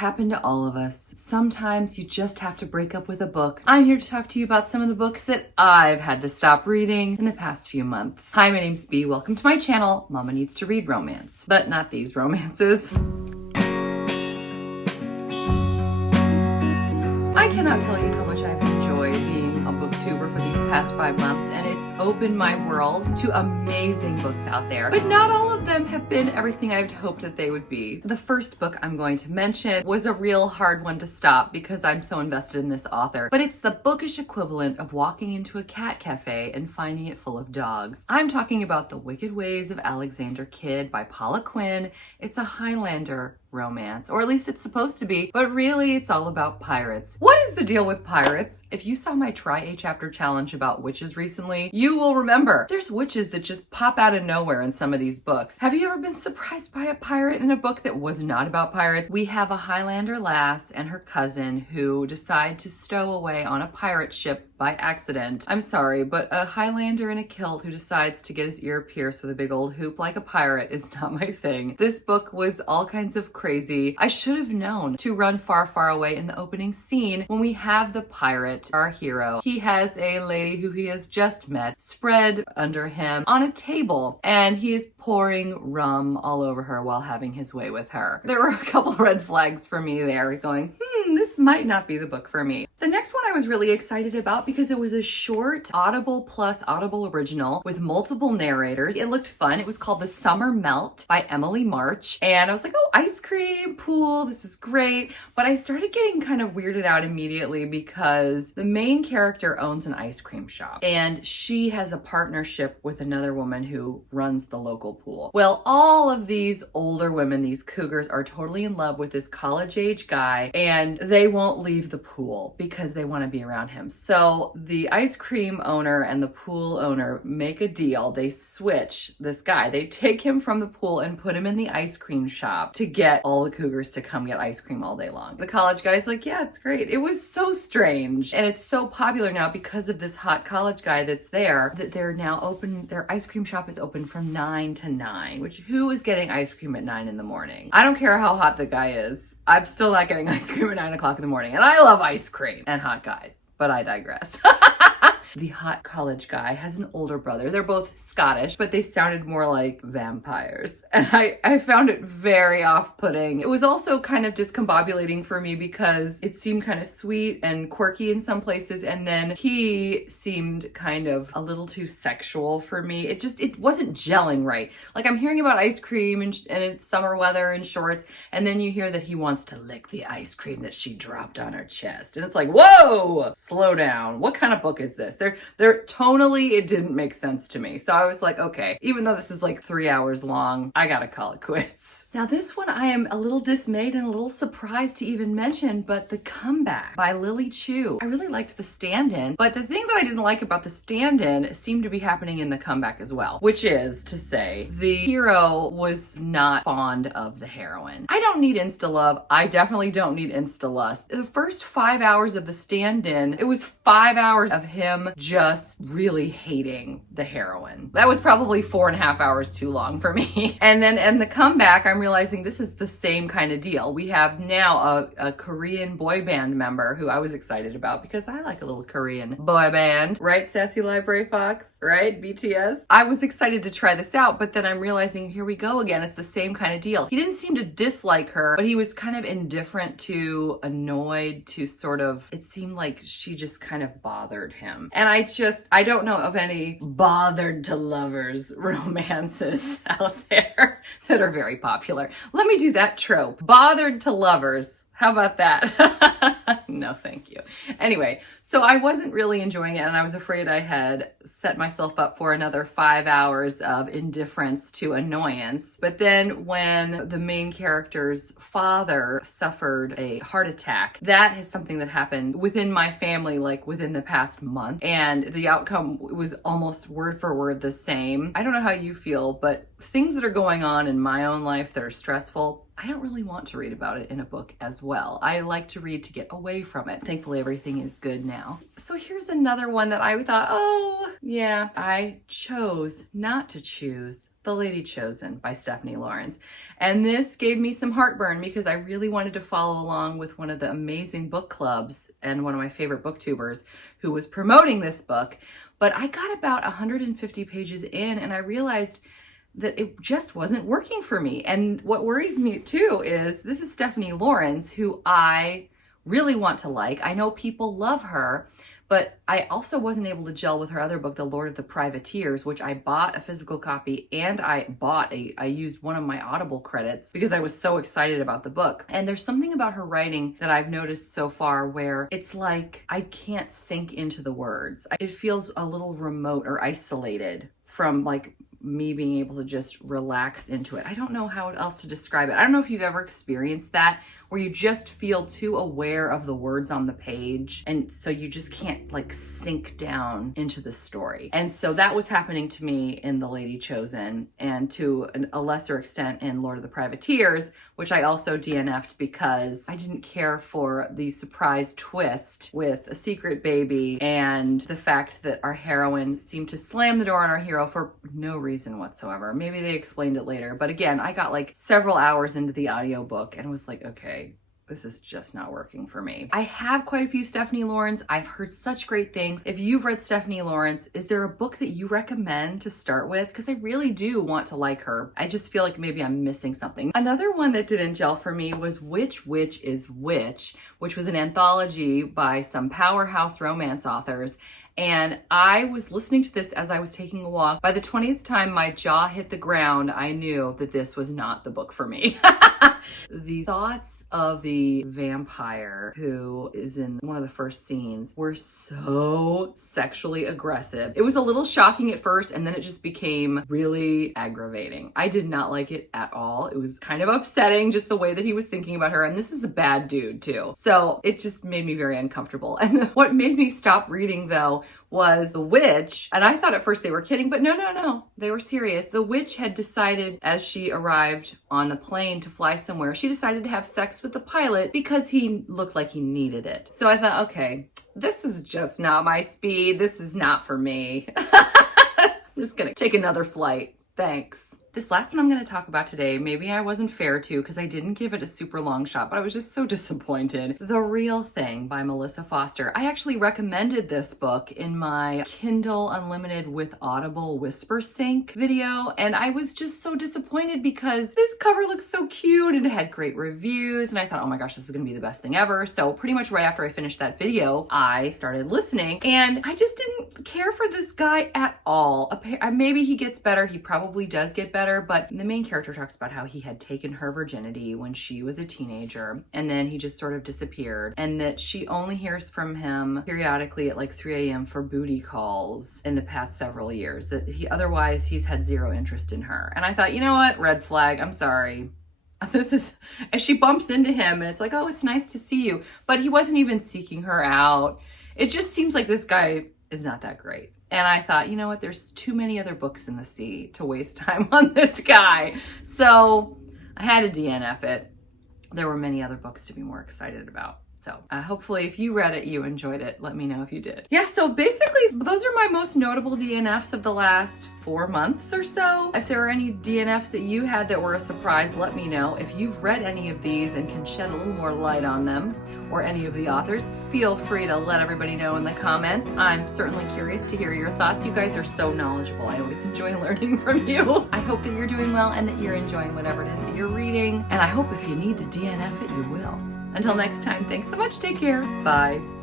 happened to all of us. Sometimes you just have to break up with a book. I'm here to talk to you about some of the books that I've had to stop reading in the past few months. Hi, my name's Bea. Welcome to my channel, Mama Needs to Read Romance. But not these romances. I cannot tell you how much I've enjoyed being a booktuber for these past 5 months, and it's opened my world to amazing books out there. But not all of them have been everything I'd hoped that they would be. The first book I'm going to mention was a real hard one to stop because I'm so invested in this author, but it's the bookish equivalent of walking into a cat cafe and finding it full of dogs. I'm talking about The Wicked Ways of Alexander Kidd by Paula Quinn. It's a Highlander romance, or at least it's supposed to be, but really it's all about pirates. What is the deal with pirates? If you saw my try a chapter challenge about witches recently, you will remember there's witches that just pop out of nowhere in some of these books. Have you ever been surprised by a pirate in a book that was not about pirates? We have a Highlander lass and her cousin who decide to stow away on a pirate ship by accident. I'm sorry, but a Highlander in a kilt who decides to get his ear pierced with a big old hoop like a pirate is not my thing. This book was all kinds of crazy. I should have known to run far, far away in the opening scene when we have the pirate, our hero. He has a lady who he has just met spread under him on a table, and he is pouring rum all over her while having his way with her. There were a couple red flags for me there going, this might not be the book for me. The next one I was really excited about because it was a short Audible Plus Audible original with multiple narrators. It looked fun. It was called The Summer Melt by Emily March. And I was like, oh, ice cream, pool, this is great. But I started getting kind of weirded out immediately because the main character owns an ice cream shop and she has a partnership with another woman who runs the local pool. Well, all of these older women, these cougars, are totally in love with this college-age guy, and they won't leave the pool because they want to be around him. So the ice cream owner and the pool owner make a deal. They switch this guy. They take him from the pool and put him in the ice cream shop to get all the cougars to come get ice cream all day long. The college guy's like, yeah, it's great. It was so strange. And it's so popular now because of this hot college guy that's there that they're now open. Their ice cream shop is open from 9 to 9, which who is getting ice cream at 9 in the morning? I don't care how hot the guy is. I'm still not getting ice cream at 9 o'clock in the morning. And I love ice cream and hot guys, but I digress. The hot college guy has an older brother. They're both Scottish, but they sounded more like vampires. And I found it very off-putting. It was also kind of discombobulating for me because it seemed kind of sweet and quirky in some places. And then he seemed kind of a little too sexual for me. It wasn't gelling right. Like I'm hearing about ice cream and it's summer weather and shorts. And then you hear that he wants to lick the ice cream that she dropped on her chest. And it's like, whoa, slow down. What kind of book is this? They're tonally, it didn't make sense to me. So I was like, okay, even though this is like 3 hours long, I gotta call it quits. Now this one I am a little dismayed and a little surprised to even mention, but The Comeback by Lily Chu. I really liked The Stand-In, but the thing that I didn't like about The Stand-In seemed to be happening in The Comeback as well, which is to say the hero was not fond of the heroine. I don't need insta-love. I definitely don't need insta-lust. The first 5 hours of The Stand-In, it was 5 hours of him just really hating the heroine. That was probably 4.5 hours too long for me. And then in The Comeback, I'm realizing this is the same kind of deal. We have now a Korean boy band member who I was excited about because I like a little Korean boy band. Right, Sassy Library Fox? Right, BTS? I was excited to try this out, but then I'm realizing here we go again. It's the same kind of deal. He didn't seem to dislike her, but he was kind of indifferent to annoyed to sort of, it seemed like she just kind of bothered him. And I don't know of any bothered to lovers romances out there that are very popular. Let me do that trope. Bothered to lovers. How about that? No, thank you. Anyway, so I wasn't really enjoying it and I was afraid I had set myself up for another 5 hours of indifference to annoyance. But then when the main character's father suffered a heart attack, that is something that happened within my family, like within the past month. And the outcome was almost word for word the same. I don't know how you feel, but things that are going on in my own life that are stressful, I don't really want to read about it in a book as well. I like to read to get away from it. Thankfully, everything is good now. So here's another one that I thought, oh, yeah, I chose not to choose The Lady Chosen by Stephanie Lawrence. And this gave me some heartburn because I really wanted to follow along with one of the amazing book clubs and one of my favorite booktubers who was promoting this book. But I got about 150 pages in and I realized that it just wasn't working for me. And what worries me too is this is Stephanie Lawrence, who I really want to like. I know people love her, but I also wasn't able to gel with her other book, The Lord of the Privateers, which I bought a physical copy and I used one of my Audible credits because I was so excited about the book. And there's something about her writing that I've noticed so far where it's like I can't sink into the words. It feels a little remote or isolated from like me being able to just relax into it. I don't know how else to describe it. I don't know if you've ever experienced that, where you just feel too aware of the words on the page, and so you just can't like sink down into the story. And so that was happening to me in The Lady Chosen, and to a lesser extent in Lord of the Privateers, which I also DNF'd because I didn't care for the surprise twist with a secret baby and the fact that our heroine seemed to slam the door on our hero for no reason whatsoever. Maybe they explained it later, but again, I got like several hours into the audiobook and was like, okay, this is just not working for me. I have quite a few Stephanie Lawrence. I've heard such great things. If you've read Stephanie Lawrence, is there a book that you recommend to start with? Because I really do want to like her. I just feel like maybe I'm missing something. Another one that didn't gel for me was Which Witch is Which, which was an anthology by some powerhouse romance authors. And I was listening to this as I was taking a walk. By the 20th time my jaw hit the ground, I knew that this was not the book for me. The thoughts of the vampire who is in one of the first scenes were so sexually aggressive. It was a little shocking at first, and then it just became really aggravating. I did not like it at all. It was kind of upsetting, just the way that he was thinking about her. And this is a bad dude too. So it just made me very uncomfortable. And what made me stop reading though was the witch, and I thought at first they were kidding, but no, they were serious. The witch had decided as she arrived on a plane to fly somewhere, she decided to have sex with the pilot because he looked like he needed it. So I thought, okay, this is just not my speed. This is not for me. I'm just gonna take another flight. Thanks. This last one I'm going to talk about today, maybe I wasn't fair to because I didn't give it a super long shot, but I was just so disappointed. The Real Thing by Melissa Foster. I actually recommended this book in my Kindle Unlimited with Audible Whisper Sync video, and I was just so disappointed because this cover looks so cute and it had great reviews, and I thought, oh my gosh, this is going to be the best thing ever. So pretty much right after I finished that video, I started listening, and I just didn't care for this guy at all. Maybe he gets better. He probably does get better. But the main character talks about how he had taken her virginity when she was a teenager, and then he just sort of disappeared, and that she only hears from him periodically at like 3 a.m. for booty calls in the past several years, that he's had zero interest in her. And I thought, you know what? Red flag. I'm sorry. This is, as she bumps into him and it's like, oh, it's nice to see you. But he wasn't even seeking her out. It just seems like this guy is not that great. And I thought, you know what, there's too many other books in the sea to waste time on this guy. So I had to DNF it. There were many other books to be more excited about. So hopefully if you read it, you enjoyed it. Let me know if you did. Yeah, so basically those are my most notable DNFs of the last 4 months or so. If there are any DNFs that you had that were a surprise, let me know. If you've read any of these and can shed a little more light on them, or any of the authors, feel free to let everybody know in the comments. I'm certainly curious to hear your thoughts. You guys are so knowledgeable. I always enjoy learning from you. I hope that you're doing well and that you're enjoying whatever it is that you're reading. And I hope if you need to DNF it, you will. Until next time, thanks so much. Take care. Bye.